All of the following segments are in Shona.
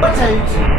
What are you doing?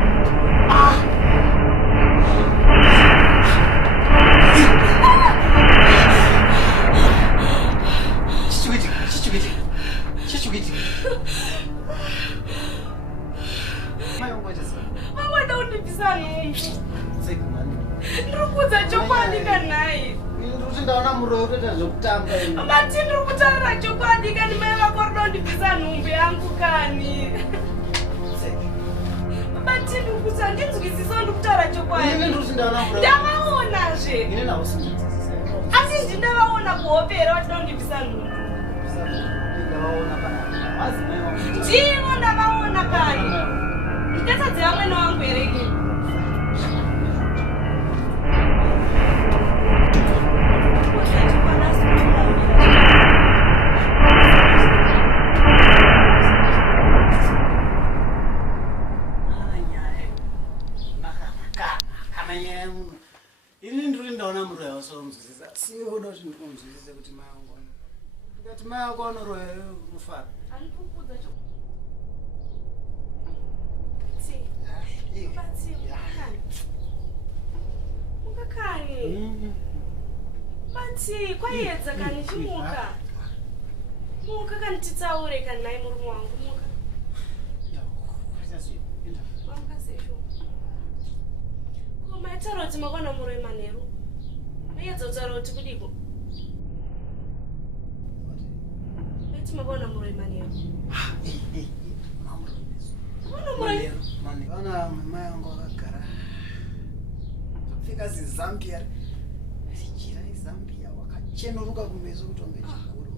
Chenuruka kumeso kutonge chikuru.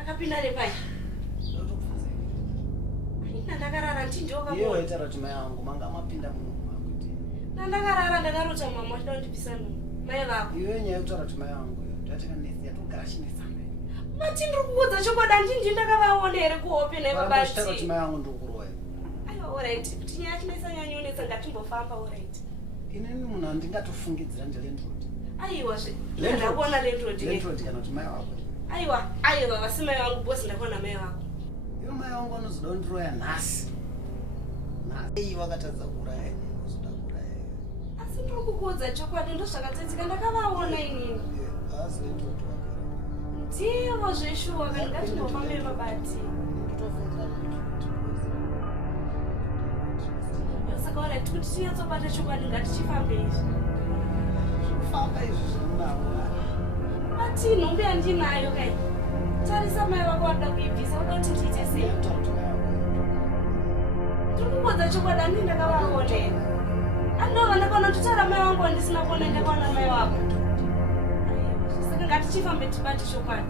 Akapinda nepai. Ndakarara ndindoka. Iye waitara kuti mai vangu manga mapinda munhu kuti. Ndakarara ndakarota mama achida kundipisa nhu. Mai vako. Iwe nyaya kutaura kuti mai vangu ndatika nesi yatogara chinesana. Mati ndikuudza chokwadi ndinji ndakavaona here kuhope nebabati. Ndakataura kuti mai vangu ndikuroya. Aiwa alright. Kuti nyaya chinesa nyanyonesa ngatimbofamba alright. Inini munhu andingatofungidzira ndelendrodi. Aiwa zve. Ndakuona lendrodi. Lendrodi kana kuti mai vako. Aiwa vasimai vangu bosi ndakuona mai vako. Iwe mai vangu anozoda kundiroya nhasi. Nhasi vakatadza kuraya uzoda kuraya. Asi ndiri kukuudza chokwadi ndozvakatsetseka ndakavaona inini. Asi lendrodi vakara. Ndivo zveshuwa kana ngatimbofambe mabati. Saka alright kuti tinyatsobata chokwadi ngatichifambe izvi. Famba izvi zvimunavo. Mati nhumbi handinayo kai. Tarisa mai vako vada kuibvisa uda kuti ndiite sei? Ndiri kungodza chokwadi handii ndakavaona here. Andova ndakaona kutotara mai vangu handisina kuona ndakaona mai vako. Saka ngatichifambe tibate chokwadi.